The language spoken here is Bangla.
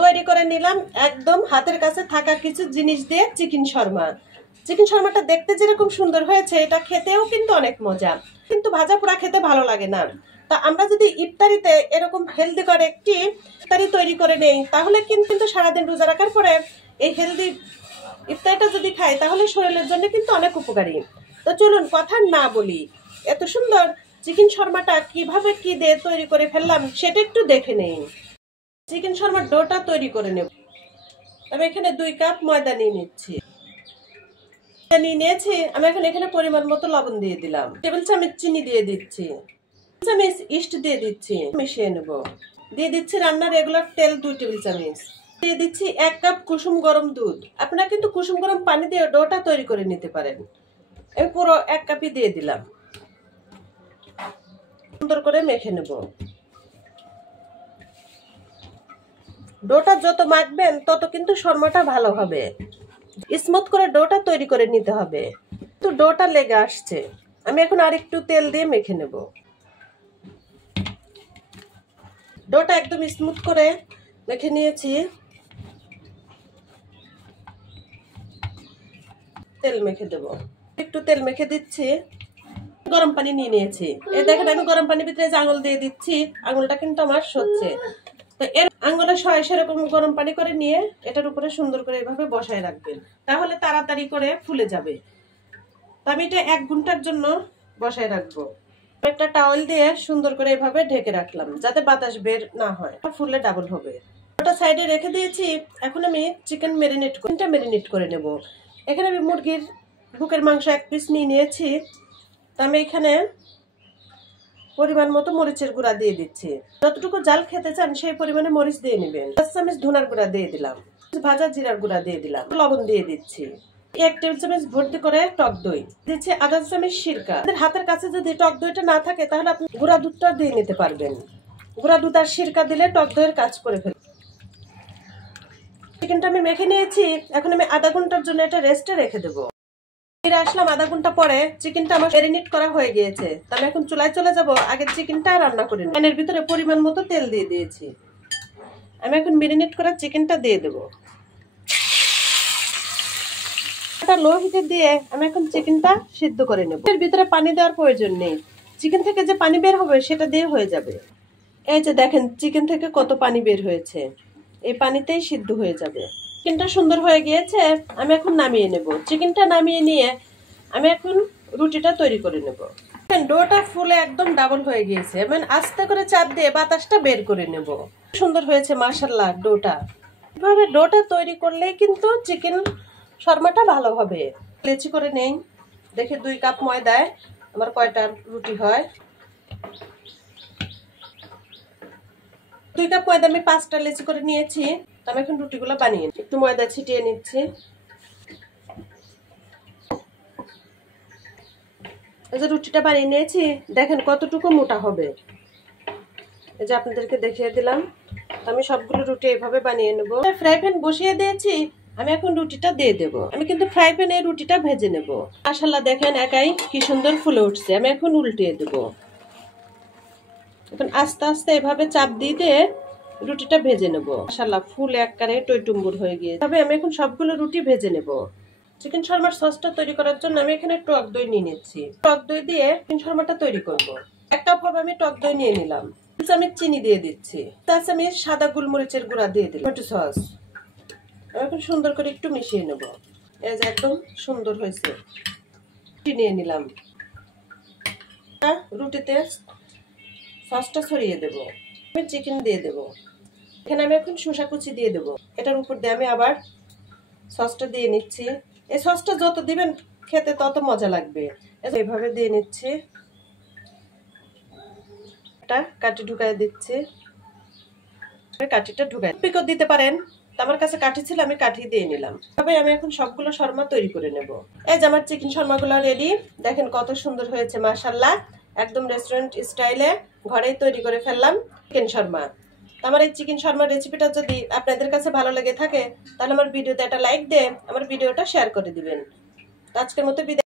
তৈরি করে নিলাম একদম হাতের কাছে থাকা কিছু জিনিস দিয়ে চিকেন শর্মা। চিকেন শর্মাটা দেখতে যেরকম সুন্দর হয়েছে, এটা খেতেও কিন্তু অনেক মজা, কিন্তু ভাজা পোড়া খেতে ভালো লাগে না। তা আমরা যদি ইফতারিতে এরকম হেলদি করে একটি ইফতারি তৈরি করে নেই, তাহলে কিন্তু সারাদিন রোজা রাখার পরে এই হেলদি ইফতারিটা যদি খাই তাহলে শরীরের জন্য কিন্তু অনেক উপকারী। তো চলুন কথা না বলি, এত সুন্দর চিকেন শর্মাটা কিভাবে কি দিয়ে তৈরি করে ফেললাম সেটা একটু দেখে নেই। চিকেন শর্মার ডোটা তৈরি করে নেব। আমি এখানে 2 কাপ ময়দা নিয়ে নিচ্ছি। আমি এখানে পরিমাণ মতো লবণ দিয়ে দিলাম, টেবিল চামচ চিনি দিয়ে দিচ্ছি, চামচ ইস্ট দিয়ে দিচ্ছি, মিশিয়ে নেব। দিয়ে দিচ্ছি রান্নার রেগুলার তেল 2 টেবিল চামচ। দিয়ে দিচ্ছি 1 কাপ কুসুম গরম দুধ। আপনারা কিন্তু কুসুম গরম পানি দিয়ে ডোটা তৈরি করে নিতে পারেন। আমি পুরো 1 কাপই দিয়ে দিলাম। সুন্দর করে মেখে নেব। ডোটা যত মাখবেন তত কিন্তু শর্মাটা ভালো হবে। স্মুথ করে ডোটা তৈরি করে নিতে হবে। তো ডোটা লেগে আসছে, আমি এখন আরেকটু তেল দিয়ে মেখে নেব। ডোটা একদম স্মুথ করে মেখে নিয়েছি। তেল মেখে দেব, একটু তেল মেখে দিচ্ছি। গরম পানি নিয়ে নিয়েছি, এই দেখেন আমি গরম পানির ভিতরে যে আঙুল দিয়ে দিচ্ছি, আঙুলটা কিন্তু আমার সচ্ছে। তো এর আঙুলের সহায় সেরকম গরম পানি করে নিয়ে এটার উপরে সুন্দর করে এভাবে বসায় রাখবেন, তাহলে তাড়াতাড়ি করে ফুলে যাবে। তো আমি এটা 1 ঘন্টার জন্য বসায় রাখবো। একটা টাওয়েল দিয়ে সুন্দর করে এভাবে ঢেকে রাখলাম, যাতে বাতাস বের না হয়, ফুললে ডাবল হবে। ওটা সাইডে রেখে দিয়েছি। এখন আমি চিকেন ম্যারিনেট করে নেব। এখানে আমি মুরগির বুকের মাংস 1 পিস নিয়ে নিয়েছি। তো আমি এখানে পরিমাণ মতো মরিচের গুঁড়া দিয়ে দিচ্ছি। যতটুকু জাল খেতে চান সেই পরিমাণে মরিচ দিয়ে নেবেন। 5 চামচ ধনার গুঁড়া দিয়ে দিলাম, ভাজা জিরার গুঁড়া দিয়ে দিলাম, লবণ দিয়ে দিচ্ছি। 1 টেবিল চামচ ভর্তি করে টক দই দিচ্ছি, আধা চামচ সিরকা। আপনাদের হাতের কাছে যদি টক দইটা না থাকে তাহলে আপনি গুঁড়া দুধটা দিয়ে নিতে পারবেন। গুঁড়া দুধ আর সিরকা দিলে টক দইয়ের কাজ করে ফেলবে। চিকেনটা আমি মেখে নিয়েছি, এখন আমি আধা ঘন্টার জন্য এটা রেস্টে রেখে দেবো। ফিরে আসলাম আধা ঘন্টা পরে, চিকেনটা আমার ম্যারিনেট করা হয়ে গিয়েছে। তো আমি এখন চুলায় চলে যাব, আগে চিকেনটা রান্না করে নিই। প্যানের ভিতরে পরিমাণ মতো তেল দিয়ে দিয়েছি। আমি এখন ম্যারিনেট করা চিকেনটা দিয়ে দেবো। লো হিটে দিয়ে আমি এখন চিকেনটা সিদ্ধ করে নেব। এর ভিতরে পানি দেওয়ার প্রয়োজন নেই, চিকেন থেকে যে পানি বের হবে সেটা দিয়ে হয়ে যাবে। এই যে দেখেন চিকেন থেকে কত পানি বের হয়েছে, এই পানিতেই সিদ্ধ হয়ে যাবে। চিকেনটা সুন্দর হয়ে গিয়েছে, আমি এখন নামিয়ে নেব। চিকেনটা নামিয়ে নিয়ে আমি এখন রুটিটা তৈরি করে নেব। ডোটা ফুলে একদম ডাবল হয়ে গিয়েছে, আমি আস্তে করে চাপ দিয়ে বাতাসটা বের করে নেব। সুন্দর হয়েছে মাশাআল্লাহ ডোটা। এভাবে ডোটা তৈরি করলেই কিন্তু চিকেন শর্মাটা ভালো হবে। লেচি করে নেই, দেখে 2 কাপ ময়দায় আমার কয়টা রুটি হয়। 2 কাপ ময়দা আমি 5টা লেচি করে নিয়েছি। তো আমি এখন রুটিগুলো বানিয়ে একটু ময়দা ছিটিয়ে নিচ্ছি। এই যে রুটিটা বানিয়ে নিয়েছি, দেখেন কতটুকু মোটা হবে। এই যে আপনাদেরকে দেখিয়ে দিলাম। আমি সবগুলো রুটি এইভাবে বানিয়ে নেব। ফ্রাই প্যান বসিয়ে দিয়েছি, আমি এখন রুটিটা দিয়ে দেব। আমি কিন্তু ফ্রাই প্যানে রুটিটা ভেজে নেব। মাশাআল্লাহ দেখেন একাই কি সুন্দর ফুলে উঠছে। আমি এখন উল্টিয়ে দেব। এখন আস্তে আস্তে এভাবে চাপ দিয়ে রুটিটা ভেজে নেব। মাশাআল্লাহ ফুল একবারে টইটুম্বুর হয়ে গিয়েছে। তবে আমি এখন সবগুলো রুটি ভেজে নেব। চিকেন শর্মার সসটা তৈরি করার জন্য আমি এখানে টক দই নিয়ে নিচ্ছি। টক দই দিয়ে চিকেন শর্মাটা তৈরি করব। 1 কাপ হবে আমি টক দই নিয়ে নিলাম। 2 চামচ চিনি দিয়ে দিচ্ছি, 4 চামচ সাদা গোলমরিচের গুঁড়া দিয়ে দিলাম, টমেটো সস। এখন সুন্দর করে একটু মিশিয়ে নেব। এই যে একদম সুন্দর হয়েছে। নিয়ে নিলাম, রুটিতে সসটা ছড়িয়ে দেব। আমি চিকেন দিয়ে দেব। এখানে আমি এখন শসা কুচি দিয়ে দেব। এটার উপর দিয়ে আমি আবার সসটা দিয়ে নিচ্ছি। এই সসটা যত দিবেন খেতে তত মজা লাগবে। এইভাবে দিয়ে নিচ্ছি, এটা কাঠি ঢুকায় দিচ্ছি। কাঠিটা ঢুকায় পিকও দিতে পারেন, আমার কাছে কাঠি ছিল আমি কাঠি দিয়ে নিলাম। তবে আমি এখন সবগুলো শর্মা তৈরি করে নেব। এই যে আমার চিকেন শর্মাগুলো রেডি, দেখেন কত সুন্দর হয়েছে মাশাআল্লাহ। একদম রেস্টুরেন্ট স্টাইলে ঘরেই তৈরি করে ফেললাম চিকেন শর্মা। আমার এই চিকেন শর্মার রেসিপিটা যদি আপনাদের কাছে ভালো লেগে থাকে তাহলে আমার ভিডিওতে একটা লাইক দিয়ে আমার ভিডিওটা শেয়ার করে দিবেন। আজকের মতো বিদায়।